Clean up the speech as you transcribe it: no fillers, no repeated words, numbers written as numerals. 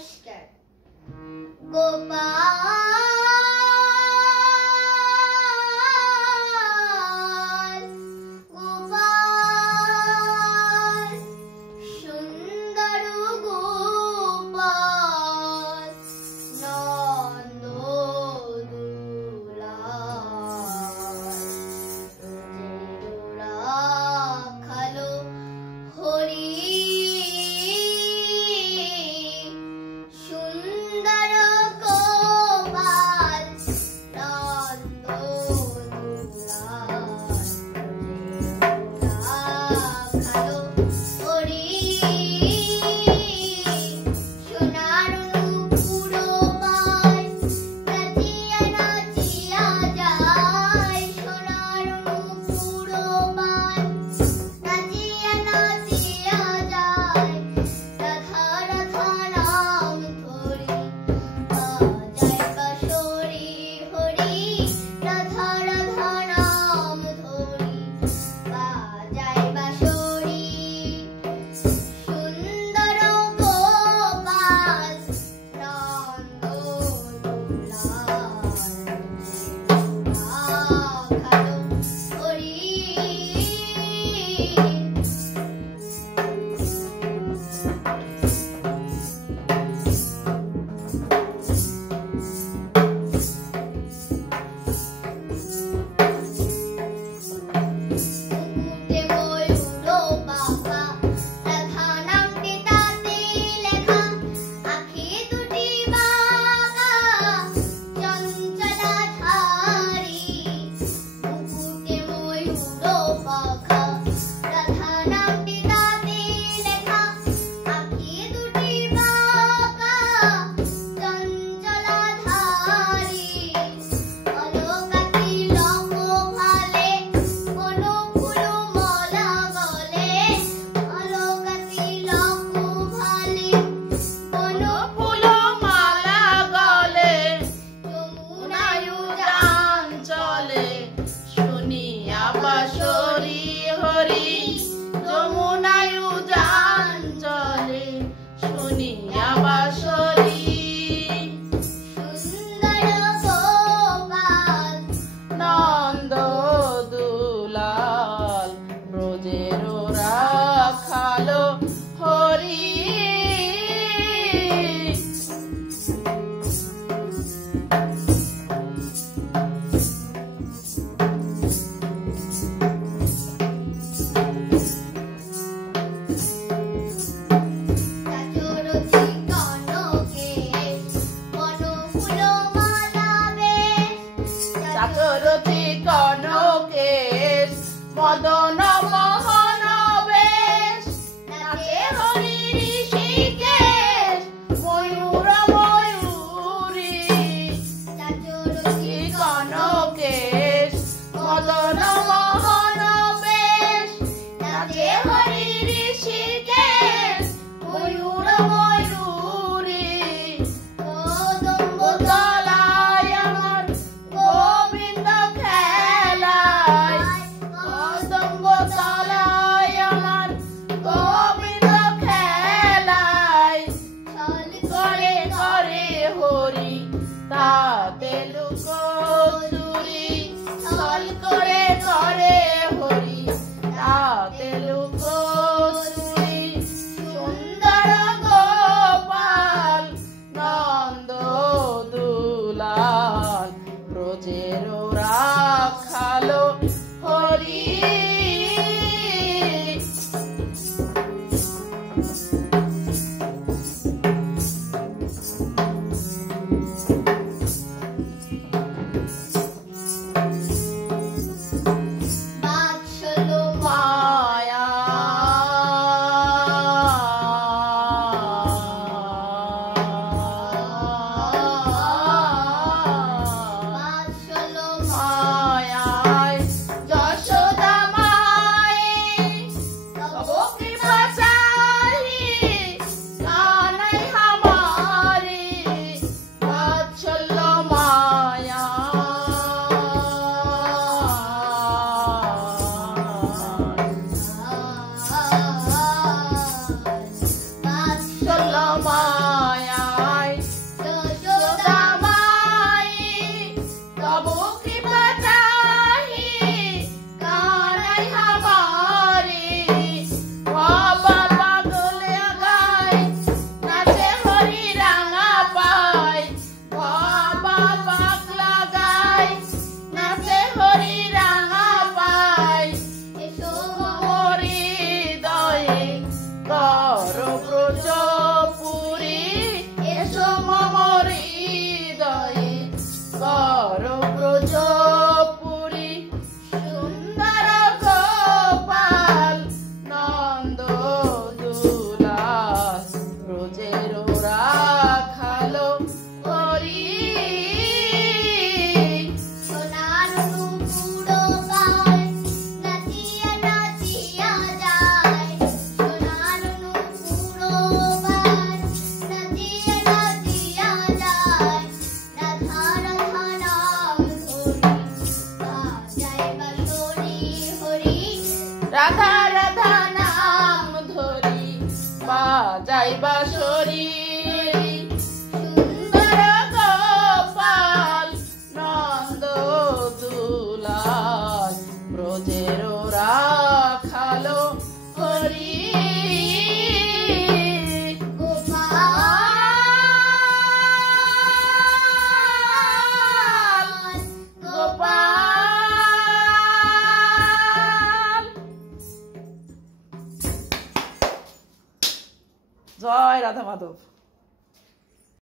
নমস্কার। গোপাল গোপাল সুন্দর গোপাল নন্দ রাখালো হরি সুন্দর গোপাল নন্দ রাখালো হরি সোনার নূপুর পায় নাচিয়া নাচিয়া যায় সোনার নূপুর পায় নাচিয়া নাচিয়া যায় রাধা রাধা নাম ধরি বাজায় বাঁশরি হরি রাধা রাধা নাম ধরি বাজায় বাঁশরি সুন্দর গোপাল নন্দ রাখালো হরি মুকুটে ময়ূর পাখা রাধা নামটি তাতে লেখা আঁখি দুটি বাঁকা চঞ্চলা ধারি মুকুটে ময়ূর পাখা রাধা নামটি তাতে লেখা আঁখি দুটি বাঁকা চঞ্চলা ধারি অলকাতি লক ভালে কোনো ফুল মালা গলে অলকাতি লক ভালে কোনো ফুল মালা গলে যমুনায় যান চলে শুনিয়া বাঁশরি হরি যমুনায় যান চলে শুনিয়া বাঁশরি সুন্দর গোপাল নন্দ দুলাল ব্রজের রাখালো হরি চাচরচি কনকে বন ফুল মালা বেশ চাকরতি কনকেশ মদন মোহন বেশ নাচে হরি ঋষিকেশ ময়ূর ময়ূরী চাচরচি কনকেশ মদন মোহন বেশ নাচে হরি ঋষিকেশ ময়ূর ময়ূরী কদম্ব তলায় আমার গোবিন্দ খেলায় কদম্ব তলায় আমার গোবিন্দ খেলায় ছল করে করে হরি তাতে লুকোচুরি ছল করে করে হরি তাতে লুকোচুরি সুন্দর গোপাল নন্দ দুলাল ব্রজের রাখালো হরি রাখালো হরি সোনার নুপুরো পায় নাচিয়া নাচিয়া যায় সোনার নুপুরো পায় নাচিয়া নাচিয়া যায় রাধা রাধা নাম ধরি বাজায় বাঁশরি রাধা রাধা নাম ধরি বাজাই বাঁশরি সুন্দর গোপাল নন্দ ব্রজের রাখালো হরি জয় রাধা মাধব।